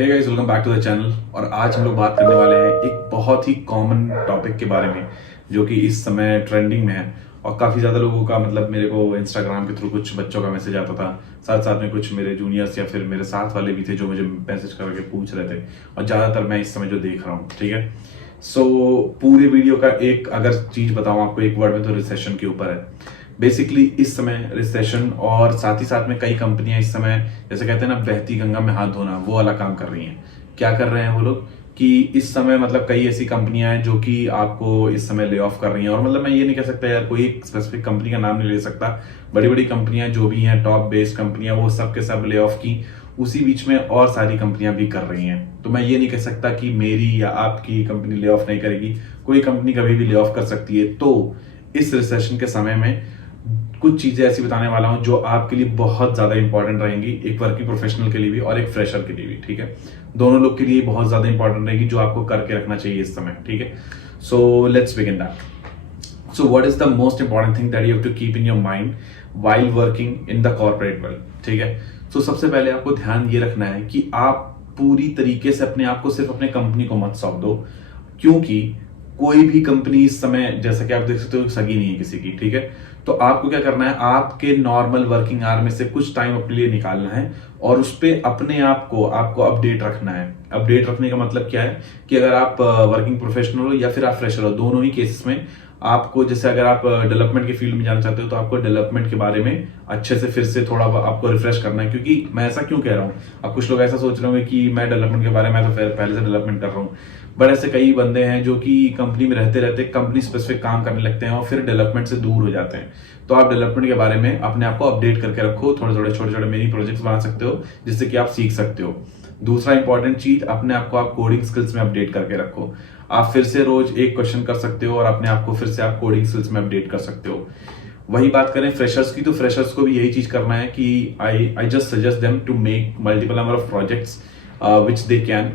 Hey guys, welcome back to the channel. और आज हम लोग बात करने वाले हैं एक बहुत ही कॉमन टॉपिक के बारे में जो कि इस समय ट्रेंडिंग में है। और काफ़ी ज़्यादा लोगों का मेरे को इंस्टाग्राम के थ्रू कुछ बच्चों का मैसेज आता था, साथ साथ में कुछ मेरे जूनियर्स या फिर मेरे साथ वाले भी थे जो मुझे मैसेज करके पूछ रहे थे। और ज़्यादातर मैं इस समय जो देख रहा हूँ, ठीक है। सो पूरे वीडियो का एक अगर चीज़ बताऊँ आपको एक वर्ड में, तो रिसेशन के ऊपर है। बेसिकली इस समय रिसेशन और साथ ही साथ में कई कंपनियां इस समय, जैसे कहते हैं ना, बहती गंगा में हाथ धोना, वो वाला काम कर रही हैं। क्या कर रहे हैं वो लोग कि इस समय कई ऐसी कंपनियां हैं जो कि आपको इस समय ले ऑफ कर रही हैं। और मैं ये नहीं कह सकता यार, कोई एक स्पेसिफिक कंपनी का नाम नहीं ले सकता। बड़ी बड़ी कंपनियां जो भी हैं, टॉप बेस्ड कंपनियां, वो सब के सब ले ऑफ की। उसी बीच में और सारी कंपनियां भी कर रही हैं। तो मैं ये नहीं कह सकता कि मेरी या आपकी कंपनी ले ऑफ नहीं करेगी। कोई कंपनी कभी भी ले ऑफ कर सकती है। तो इस रिसेशन के समय में कुछ चीजें ऐसी बताने वाला हूं जो आपके लिए बहुत ज्यादा इंपॉर्टेंट रहेंगी, एक वर्किंग प्रोफेशनल के लिए भी और एक फ्रेशर के लिए भी, ठीक है। दोनों लोग के लिए बहुत ज्यादा इंपॉर्टेंट रहेगी, जो आपको करके रखना चाहिए इस समय, ठीक है। So let's begin that. So what is the most important thing that you have to keep in your mind while working in the corporate world, ठीक है। सो सबसे पहले आपको ध्यान ये रखना है कि आप पूरी तरीके से अपने आप को सिर्फ अपने कंपनी को मत सौंप दो, क्योंकि कोई भी कंपनी इस समय, जैसा कि आप देख सकते हो, सगी नहीं है किसी की, ठीक है। तो आपको क्या करना है, आपके नॉर्मल वर्किंग आवर में से कुछ टाइम अपने लिए निकालना है और उस पर अपने आप को आपको अपडेट रखना है। अपडेट रखने का मतलब क्या है कि अगर आप वर्किंग प्रोफेशनल हो या फिर आप फ्रेशर हो, दोनों ही केसेस में आपको, जैसे अगर आप डेवलपमेंट के फील्ड में जाना चाहते हो तो आपको डेवलपमेंट के बारे में अच्छे से फिर से थोड़ा आपको रिफ्रेश करना है। क्योंकि मैं ऐसा क्यों कह रहा हूँ, अब कुछ लोग ऐसा सोच रहे होंगे कि मैं डेवलपमेंट के बारे में तो पहले से डेवलपमेंट कर रहा हूँ। बट ऐसे कई बंदे हैं जो कि कंपनी में रहते रहते कंपनी स्पेसिफिक काम करने लगते हैं और फिर डेवलपमेंट से दूर हो जाते हैं। तो आप डेवलपमेंट के बारे में अपने आप को अपडेट करके रखो, थोड़े थोड़े छोटे छोटे मिनी प्रोजेक्ट्स बना सकते हो जिससे कि आप सीख सकते हो। दूसरा इंपॉर्टेंट चीज, अपने आप को आप कोडिंग स्किल्स में अपडेट करके रखो। आप फिर से रोज एक क्वेश्चन कर सकते हो और अपने आप को फिर से आप कोडिंग स्किल्स में अपडेट कर सकते हो। वही बात करें फ्रेशर्स की, तो फ्रेशर्स को भी यही चीज करना है कि I just suggest them to make multiple number of projects which they can,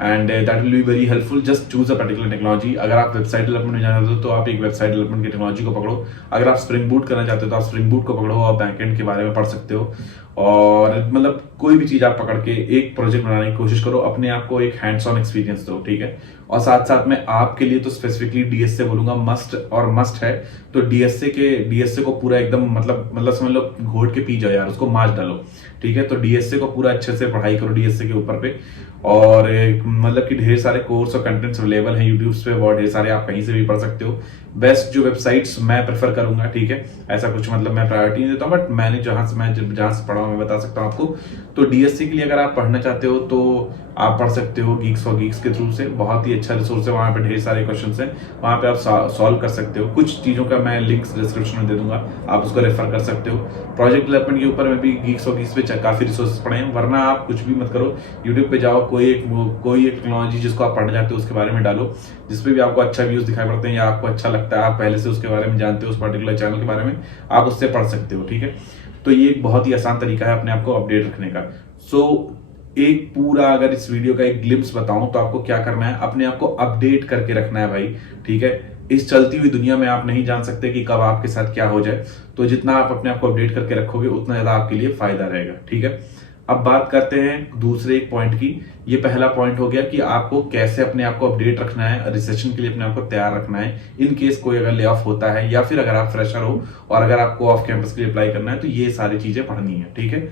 and that will be very helpful. Just choose a particular technology. अगर आप वेबसाइट डेवलपमेंट में जाना चाहते हो तो आप एक वेबसाइट डेवलपमेंट की टेक्नोलॉजी को पकड़ो। अगर आप स्प्रिंग बूट करना चाहते हो तो आप स्प्रिंग बूट को पकड़ो और बैकएंड के बारे में पढ़ सकते हो। और कोई भी चीज आप पकड़ के एक प्रोजेक्ट बनाने की कोशिश करो, अपने आप को एक हैंड्स ऑन एक्सपीरियंस दो, ठीक है। और साथ साथ में आपके लिए तो स्पेसिफिकली डीएसए बोलूंगा, मस्ट और मस्ट है। तो डीएसए को पूरा एकदम समझ लो, घोट के पी जाओ यार, उसको मार डालो, ठीक है। तो डीएसए को पूरा अच्छे से पढ़ाई करो डीएसए के ऊपर पे। और कि ढेर सारे कोर्स और कंटेंट्स अवेलेबल हैं यूट्यूब पे, बहुत ढेर सारे, आप कहीं से भी पढ़ सकते हो। बेस्ट जो वेबसाइट्स मैं प्रेफर करूंगा, ठीक है, ऐसा कुछ मैं प्रायोरिटी नहीं देता हूँ, बट मैंने जहां से पढ़ा हूं मैं बता सकता हूँ आपको। तो डीएससी के लिए अगर आप पढ़ना चाहते हो तो आप पढ़ सकते हो गीक्स फॉर गीक्स के थ्रू से। बहुत ही अच्छा रिसोर्स है, वहां पे ढेर सारे क्वेश्चन है, वहां पे आप सॉल्व कर सकते हो। कुछ चीजों का मैं लिंक्स डिस्क्रिप्शन में दे दूंगा, आप उसको रेफर कर सकते हो। प्रोजेक्ट डेवलपमेंट के ऊपर में भी गीक्स फॉर गीक्स पे काफी रिसोर्सेज पढ़े हैं। वरना आप कुछ भी मत करो, यूट्यूब पे जाओ, कोई एक टेक्नोलॉजी जिसको आप पढ़ना चाहते हो उसके बारे में डालो, जिसपे भी आपको अच्छा व्यूज दिखाई पड़ते हैं या आपको अच्छा लगता है, आप पहले से उसके बारे में जानते हो, उस पर्टिकुलर चैनल के बारे में, आप उससे पढ़ सकते हो, ठीक है। तो ये एक बहुत ही आसान तरीका है अपने आप को अपडेट रखने का। एक पूरा अगर इस वीडियो का एक ग्लिम्स बताऊं तो आपको क्या करना है, अपने आप को अपडेट करके रखना है भाई, ठीक है। इस चलती हुई दुनिया में आप नहीं जान सकते कि कब आपके साथ क्या हो जाए। तो जितना आप अपने आप को अपडेट करके रखोगे उतना ज्यादा आपके लिए फायदा रहेगा, ठीक है। अब बात करते हैं दूसरे एक पॉइंट की। ये पहला पॉइंट हो गया कि आपको कैसे अपने आप को अपडेट रखना है, रिसेशन के लिए अपने आप को तैयार रखना है इन केस कोई अगर ले ऑफ होता है, या फिर अगर आप फ्रेशर हो और अगर आपको ऑफ कैंपस के लिए अप्लाई करना है, तो ये सारी चीजें पढ़नी है, ठीक है।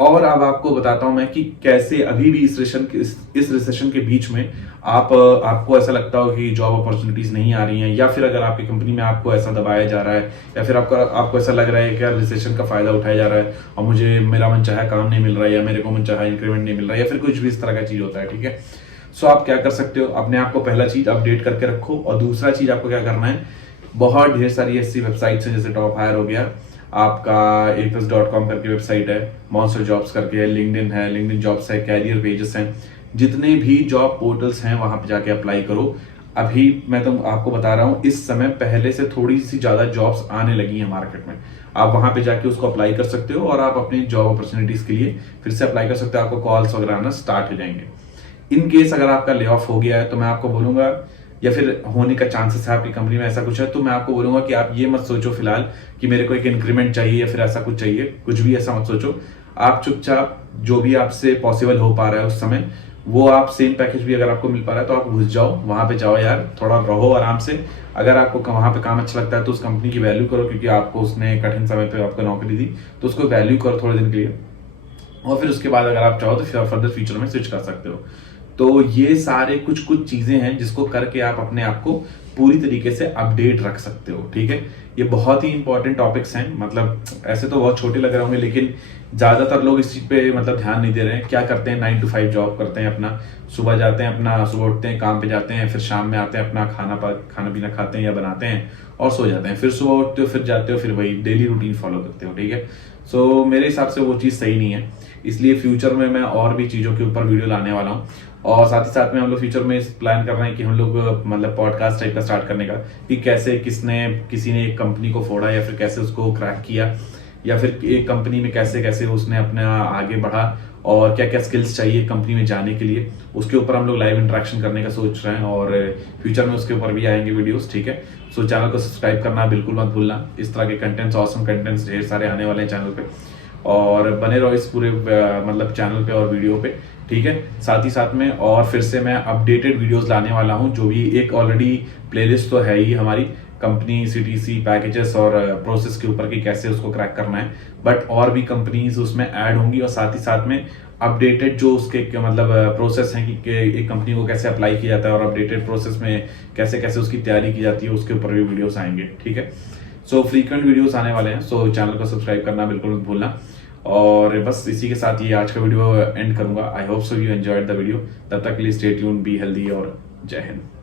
और अब आपको बताता हूं मैं कि कैसे अभी भी इस रिसेशन के बीच में आपको ऐसा लगता हो कि जॉब अपॉर्चुनिटीज नहीं आ रही हैं, या फिर अगर आपकी कंपनी में आपको ऐसा दबाया जा रहा है, या फिर आपको ऐसा लग रहा है कि यार रिसेशन का फायदा उठाया जा रहा है और मुझे मेरा मनचाहा काम नहीं मिल रहा है, या मेरे को मनचाहा इंक्रीमेंट नहीं मिल रहा है, या फिर कुछ भी इस तरह का चीज होता है, ठीक है। सो आप क्या कर सकते हो, अपने आप को पहला चीज अपडेट करके रखो। और दूसरा चीज आपको क्या करना है, बहुत ढेर सारी ऐसी वेबसाइट्स हैं, जैसे टॉप हायर हो गया, आपका apis.com करके वेबसाइट है, मॉन्स्टर जॉब्स करके है, लिंक्डइन जॉब्स है, कैरियर पेजेस हैं, जितने भी जॉब पोर्टल्स हैं वहां पे जाके अप्लाई करो। अभी मैं तो आपको बता रहा हूं, इस समय पहले से थोड़ी सी ज्यादा जॉब्स आने लगी हैं मार्केट में। आप वहां पे जाके उसको अप्लाई कर सकते हो और आप अपनी जॉब अपॉर्चुनिटीज के लिए फिर से अप्लाई कर सकते हो। आपको कॉल्स वगैरह आना स्टार्ट हो जाएंगे। इन केस अगर आपका ले ऑफ हो गया है तो मैं आपको बोलूंगा, या फिर होने का चांसेस है आपकी कंपनी में ऐसा कुछ है, तो मैं आपको बोलूंगा कि आप ये मत सोचो फिलहाल कि मेरे को एक इंक्रीमेंट चाहिए या फिर ऐसा कुछ चाहिए, कुछ भी ऐसा मत सोचो। आप चुपचाप जो भी आपसे पॉसिबल हो पा रहा है उस समय, वो आप सेम पैकेज भी अगर आपको मिल पा रहा है तो आप घुस जाओ, वहां पे जाओ यार, थोड़ा रहो आराम से। अगर आपको वहां पे काम अच्छा लगता है तो उस कंपनी की वैल्यू करो, क्योंकि आपको उसने कठिन समय पे आपको नौकरी दी, तो उसको वैल्यू करो थोड़े दिन के लिए, और फिर उसके बाद अगर आप चाहो तो फिर फर्दर फ्यूचर में स्विच कर सकते हो। तो ये सारे कुछ कुछ चीजें हैं जिसको करके आप अपने आप को पूरी तरीके से अपडेट रख सकते हो, ठीक है। ये बहुत ही इंपॉर्टेंट टॉपिक्स हैं, मतलब ऐसे तो बहुत छोटे लग रहे होंगे, लेकिन ज्यादातर लोग इस चीज पे मतलब ध्यान नहीं दे रहे हैं। क्या करते हैं, 9 to 5 जॉब करते हैं अपना, सुबह जाते हैं, अपना सुबह उठते हैं, काम पे जाते हैं, फिर शाम में आते हैं, अपना खाना पीना खाते हैं या बनाते हैं और सो जाते हैं, फिर सुबह उठते हो, फिर जाते हो, फिर वही डेली रूटीन फॉलो करते हो, ठीक है। सो मेरे हिसाब से वो चीज़ सही नहीं है। इसलिए फ्यूचर में मैं और भी चीज़ों के ऊपर वीडियो लाने वाला हूँ, और साथ ही साथ में हम लोग फ्यूचर में प्लान कर रहे हैं कि हम लोग मतलब पॉडकास्ट टाइप का स्टार्ट करने का, कि कैसे किसी ने एक कंपनी को फोड़ा, या फिर कैसे उसको क्रैक किया, या फिर एक कंपनी में कैसे कैसे उसने अपना आगे बढ़ा, और क्या क्या स्किल्स चाहिए कंपनी में जाने के लिए, उसके ऊपर हम लोग लाइव इंटरेक्शन करने का सोच रहे हैं, और फ्यूचर में उसके ऊपर भी आएंगे वीडियोस, ठीक है। सो चैनल को सब्सक्राइब करना बिल्कुल मत भूलना। इस तरह के कंटेंट्स, ऑसम कंटेंट्स ढेर सारे आने वाले हैं चैनल पे, और बने रहो इस पूरे मतलब चैनल पे और वीडियो पे, ठीक है। साथ ही साथ में और फिर से मैं अपडेटेड वीडियोस लाने वाला हूं, जो भी एक ऑलरेडी प्लेलिस्ट तो है ही हमारी, कंपनी सीटीसी पैकेजेस और प्रोसेस के ऊपर कि कैसे उसको क्रैक करना है, बट और भी कंपनीज उसमें ऐड होंगी, और साथ ही साथ में अपडेटेड जो उसके मतलब प्रोसेस हैं कि एक कंपनी को कैसे अप्लाई किया जाता है, और अपडेटेड प्रोसेस में कैसे कैसे उसकी तैयारी की जाती है, उसके ऊपर भी वीडियोस आएंगे, ठीक है। सो फ्रीक्वेंट वीडियोस आने वाले हैं, सो चैनल को सब्सक्राइब करना बिल्कुल मत भूलना। और बस इसी के साथ ये आज का वीडियो एंड करूंगा। I hope so you enjoyed the video. तब तक के लिए स्टे ट्यून्ड, बी हेल्दी और जय हिंद।